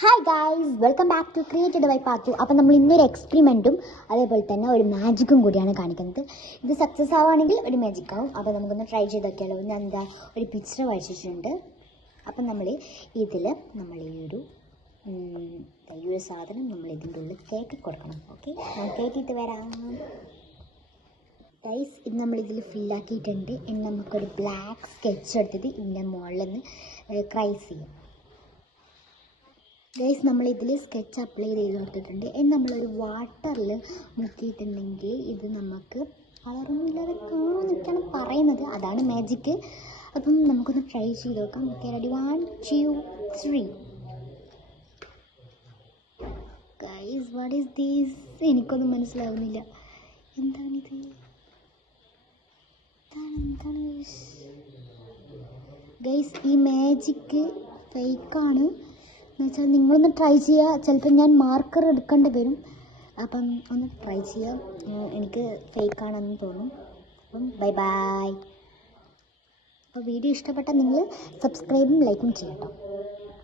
Hi guys, welcome back to created by Pathu. അപ്പോൾ നമ്മൾ ഇന്നൊരു എക്സ്പെരിമെൻറ്റും അതേപോലെ തന്നെ ഒരു മാജിക്കും കൂടിയാണ് കാണിക്കുന്നത്. ഇത് സക്സസ് ആവുകയാണെങ്കിൽ ഒരു മാജിക് ആവും. അപ്പോൾ നമുക്കൊന്ന് ട്രൈ ചെയ്ത് നോക്കിയാലോ. ഞാൻ എന്താ ഒരു പിക്ചർ വരച്ചിട്ടുണ്ട്. അപ്പം നമ്മൾ ഇതിൽ നമ്മൾ ഈ ഒരു സാധനം നമ്മൾ ഇതിൻ്റെ ഉള്ളിൽ കയറ്റി കൊടുക്കണം. ഓക്കെ, ഞാൻ കയറ്റിയിട്ട് വരാം. ഗൈസ്, ഇത് നമ്മളിതിൽ ഫില്ലാക്കിയിട്ടുണ്ട്. ഇനി നമുക്കൊരു ബ്ലാക്ക് സ്കെച്ച് എടുത്തിട്ട് ഇതിൻ്റെ മുകളിൽ നിന്ന് ക്രൈസ് ചെയ്യാം. ഗൈസ്, നമ്മളിതിൽ സ്കെച്ച് അപ്ലൈ ചെയ്ത് കൊടുത്തിട്ടുണ്ട്. ഇനി നമ്മളൊരു വാട്ടറിൽ മുക്കിയിട്ടുണ്ടെങ്കിൽ ഇത് നമുക്ക് കളറൊന്നുമില്ലാതെ കാണുമെന്നൊക്കെയാണ് പറയുന്നത്. അതാണ് മാജിക്ക്. അപ്പം നമുക്കൊന്ന് ട്രൈ ചെയ്ത് നോക്കാം. Okay, ready, 1 2 3. Guys, what is these? എനിക്കൊന്നും മനസ്സിലാവുന്നില്ല. എന്താണിത്? എന്താണ് ഗൈസ്? ഈ മാജിക്ക് ഫേക്കാണ് എന്ന് വെച്ചാൽ നിങ്ങളൊന്ന് ട്രൈ ചെയ്യുക. ചിലപ്പോൾ ഞാൻ മാർക്കർ എടുക്കേണ്ടി വരും. അപ്പം ഒന്ന് ട്രൈ ചെയ്യുക. എനിക്ക് ഫേക്കാണെന്ന് തോന്നും. അപ്പം ബൈ ബൈ. അപ്പോൾ വീഡിയോ ഇഷ്ടപ്പെട്ടാൽ നിങ്ങൾ സബ്സ്ക്രൈബും ലൈക്കും ചെയ്യട്ടോ.